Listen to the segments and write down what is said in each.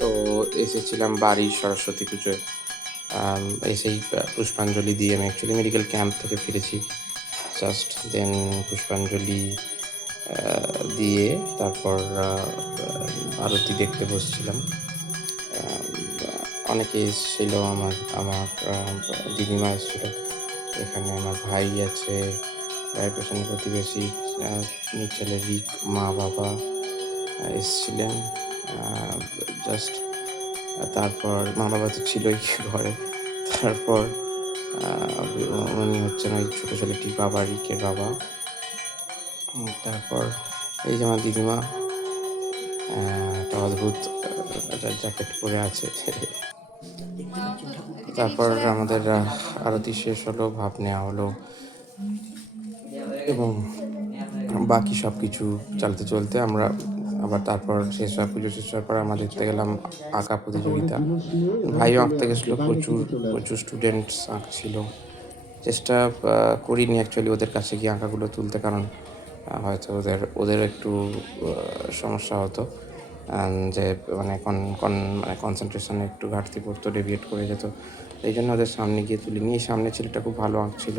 তো এসেছিলাম বাড়ির সরস্বতী পুজোয়। এসেই পুষ্পাঞ্জলি দিয়ে আমি অ্যাকচুয়ালি মেডিকেল ক্যাম্প থেকে ফিরেছি। জাস্ট দেন পুষ্পাঞ্জলি দিয়ে তারপর আরতি দেখতে বসছিলাম। অনেকে এসেছিল, আমার আমার দিদিমা এসেছিল, এখানে আমার ভাই আছে, পেছনে প্রতিবেশী ছেলে রিক, মা বাবা এসেছিলেন। জাস্ট তারপর মা বাবা তো ছিলই ঘরে। তারপর উনি হচ্ছেন ওই ছোটো ছেলেটির বাবা, রিকের বাবা। তারপর এই যে আমার দিদিমা একটা অদ্ভুত একটা জ্যাকেট পরে আছে। তারপর আমাদের আরতি শেষ হলো, ভাব নেওয়া হলো এবং বাকি সব কিছু চলতে চলতে আমরা আবার তারপর পুজো শেষ হওয়ার পর আমরা দেখতে গেলাম আঁকা প্রতিযোগিতা। ভাইও আঁকতে গেছিলো, প্রচুর স্টুডেন্টস আঁকছিল। চেষ্টা করিনি অ্যাকচুয়ালি ওদের কাছে গিয়ে আঁকাগুলো তুলতে, কারণ হয়তো ওদের একটু সমস্যা হতো, যে মানে কনসেন্ট্রেশনে একটু ঘাটতি পড়তো, ডেভিয়েট করে যেত। এই জন্য ওদের সামনে গিয়ে তুলিনি। এই সামনে ছেলেটা খুব ভালো আঁকছিল,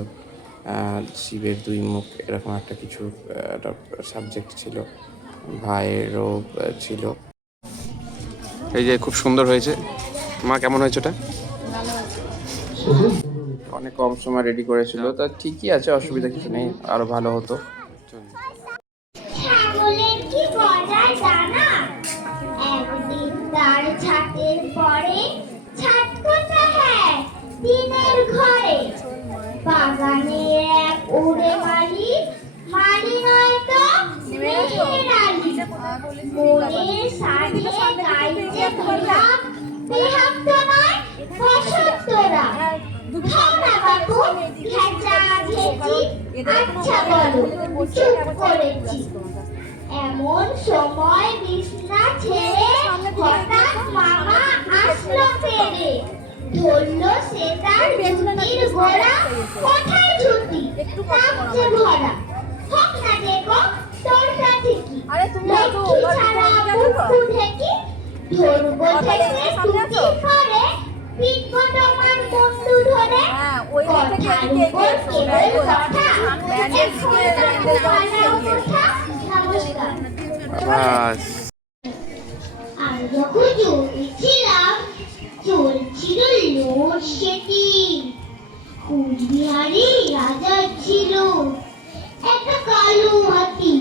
শিবের দুই মুখ এরকম একটা কিছু একটা সাবজেক্ট ছিল, ভাইয়েরও ছিল। এই যে খুব সুন্দর হয়েছে। মা, কেমন হয়েছে ওটা? অনেক কম সময় রেডি করেছিল, তা ঠিকই আছে, অসুবিধা কিছু নেই, আরো ভালো হতো। ছাগলের কি মজা জানা, একদিন তার ছাতের পরে ছাদ কোথা, হ্যাঁ দিনের ঘরে, বাগানের এক উড়ে মালি, মালি নয় তো মেহের আলি, মনের সাজে গাইছে গোলাপ, বেহাগ তো নয় বসন্তরা, খাও না বাবু ঘেঁচা ঘেঁচি, আচ্ছা বলো চুপ করেছি। এমন সময় বিছনা ছেড়ে হঠাৎ মামা আসলো ফেরে, ধরলো সে তার জুতির গোড়া, কোথায় জুতি কাঁপছে ভরা, হোক না দেখো তোরটা ঠিকই, লক্ষ্মী ছাড়া বুকু ঢেকি, ধরবো থেকে টুকি করে, পিঠ তোমার বন্ধু ধরে, কথার উপর কেবল কথা, আমি যখন জন্মেছিলাম চলছিল লোডশেডিং, কুচবিহারে রাজা ছিল একটা কালো হাতি,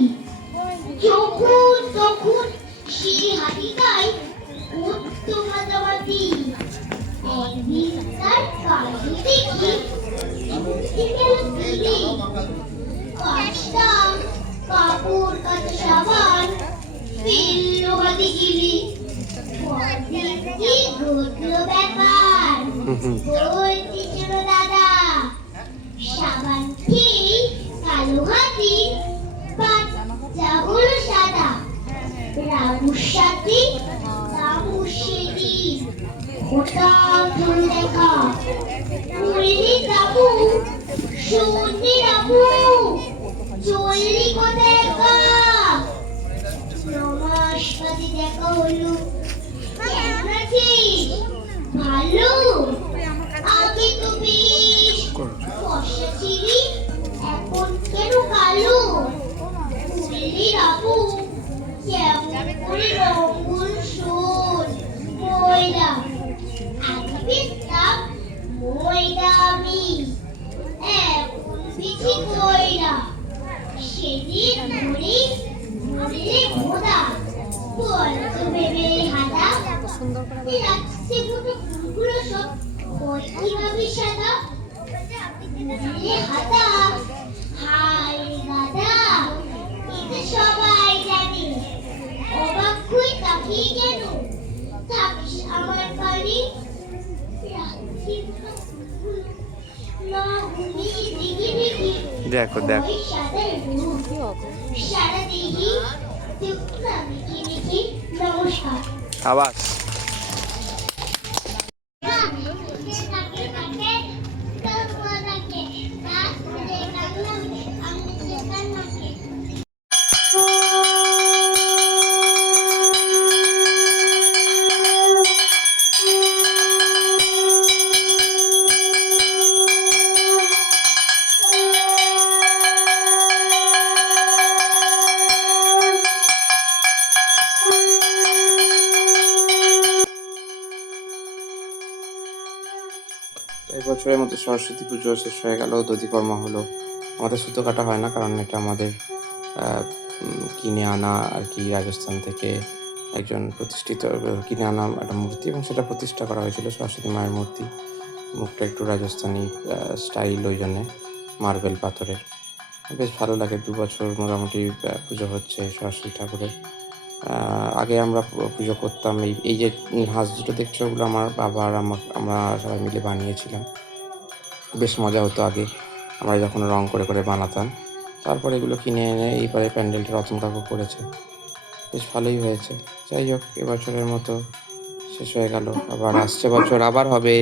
যখন তখন সেই হাতিটাই করতো মাতামাতি, একদিন তার কাজে দেখি পাঁচটা কাপড় কাচা সাবান ফেললো হাতে গিলি, কি ঘটলো ব্যাপার বলছিল দাদা, সাবান খেয়ে কালো হাতি বাচ্চা হলো সাদা, রামুর সাথে রামুর সেদিন হঠাৎ হল দেখা, বললি রামু শুনলি রামু চললি কোথায় একা, নমাস বাদে দেখা হলো, কেমন আছিস ভালো, আগে তো বেশ ফর্সা ছিলি এখন কেন কালো, বললি রামু কেমন করে রঙুন শোন ময়দা, আগে পেতাম ময়দা আমি এখন পিছি কইরা, সেদিন ধরি ধরলে মোদা, বলতো ভেবে হাদা, রাখছে গুলো ফুলগুলো সব কিভাবে সাদা, ধরলে হাদা হায় গাদা, এটা সবাই জানে, অবাক হয়ে তাকিয়ে কেন থাকিস আমার বাড়ি, দেখো দেখো সারা দেখি নমস্কার আবাস। এই বছরের মতো সরস্বতী পুজো শেষ হয়ে গেল, দধিকর্মা হলো। আমাদের সুতো কাটা হয় না, কারণ এটা আমাদের কিনে আনা আর কি, রাজস্থান থেকে একজন প্রতিষ্ঠিত কিনে আনা একটা মূর্তি, এবং সেটা প্রতিষ্ঠা করা হয়েছিল, সরস্বতী মায়ের মূর্তি। মুখটা একটু রাজস্থানি স্টাইল, ওই জন্যে মার্বেল পাথরের। বেশ ভালো লাগে। 2 বছর মোটামুটি পুজো হচ্ছে সরস্বতী ঠাকুরের। আগে আমরা পুজো করতাম, এই যে হাঁস দুটো দেখছো, ওগুলো আমার বাবা আর আমরা সবাই মিলে বানিয়েছিলাম। বেশ মজা হতো আগে আমরা যখন রং করে করে বানাতাম। তারপর এগুলো কিনে এনে এইবারে প্যান্ডেলটা রতন কাকু করেছে, বেশ ভালোই হয়েছে। যাই হোক, এবছরের মতো শেষ হয়ে গেল, আবার আসছে বছর আবার হবে।